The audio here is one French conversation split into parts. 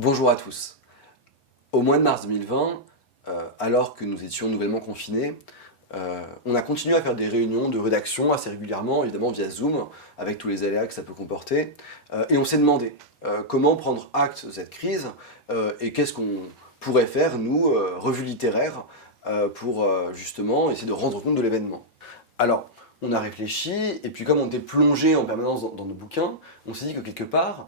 Bonjour à tous. Au mois de mars 2020, alors que nous étions nouvellement confinés, on a continué à faire des réunions de rédaction assez régulièrement, évidemment via Zoom, avec tous les aléas que ça peut comporter, et on s'est demandé comment prendre acte de cette crise et qu'est-ce qu'on pourrait faire, nous, revues littéraires, pour justement essayer de rendre compte de l'événement. Alors, on a réfléchi, et puis comme on était plongé en permanence dans nos bouquins, on s'est dit que quelque part,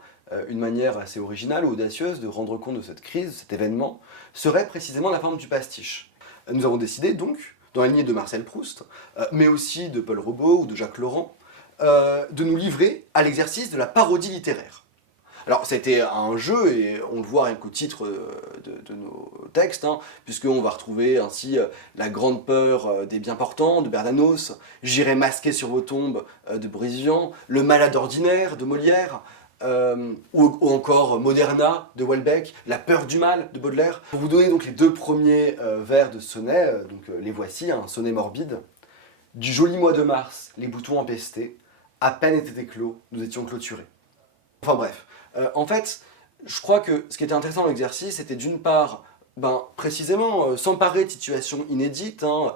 une manière assez originale ou audacieuse de rendre compte de cette crise, de cet événement, serait précisément la forme du pastiche. Nous avons décidé donc, dans la lignée de Marcel Proust, mais aussi de Paul Robot ou de Jacques Laurent, de nous livrer à l'exercice de la parodie littéraire. Alors, ça a été un jeu, et on le voit rien qu'au titre de nos textes, hein, puisqu'on va retrouver ainsi La grande peur des bien portants de Bernanos, J'irai masquer sur vos tombes de Boris Vian, Le malade ordinaire de Molière, ou encore Moderna de Welbeck, La peur du mal de Baudelaire. Pour vous donner donc les deux premiers vers de ce sonnet, les voici, un sonnet morbide. Du joli mois de mars, les boutons empestés, à peine étaient clos, nous étions clôturés. Enfin bref, en fait, je crois que ce qui était intéressant dans l'exercice, c'était d'une part, précisément, s'emparer de situations inédites, hein,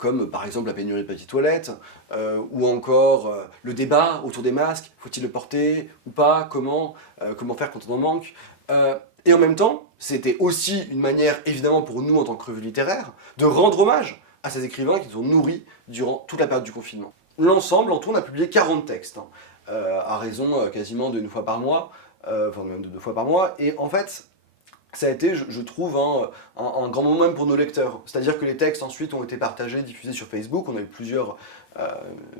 comme par exemple la pénurie de petites toilettes, ou encore le débat autour des masques, faut-il le porter ou pas, comment faire quand on en manque. Et en même temps, c'était aussi une manière, évidemment pour nous en tant que revue littéraire, de rendre hommage à ces écrivains qui nous ont nourris durant toute la période du confinement. L'ensemble, en tout, on a publié 40 textes, hein, à raison quasiment d'une fois par mois, enfin même de 2 fois par mois, et en fait, ça a été, je trouve, un grand moment même pour nos lecteurs. C'est-à-dire que les textes ensuite ont été partagés, diffusés sur Facebook, on a eu plusieurs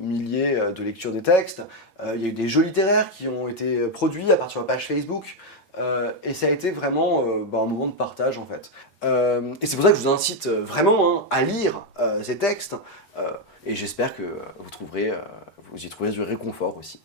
milliers de lectures des textes, il y a eu des jeux littéraires qui ont été produits à partir de la page Facebook, et ça a été vraiment un moment de partage en fait. Et c'est pour ça que je vous incite vraiment à lire ces textes, et j'espère que vous y trouverez du réconfort aussi.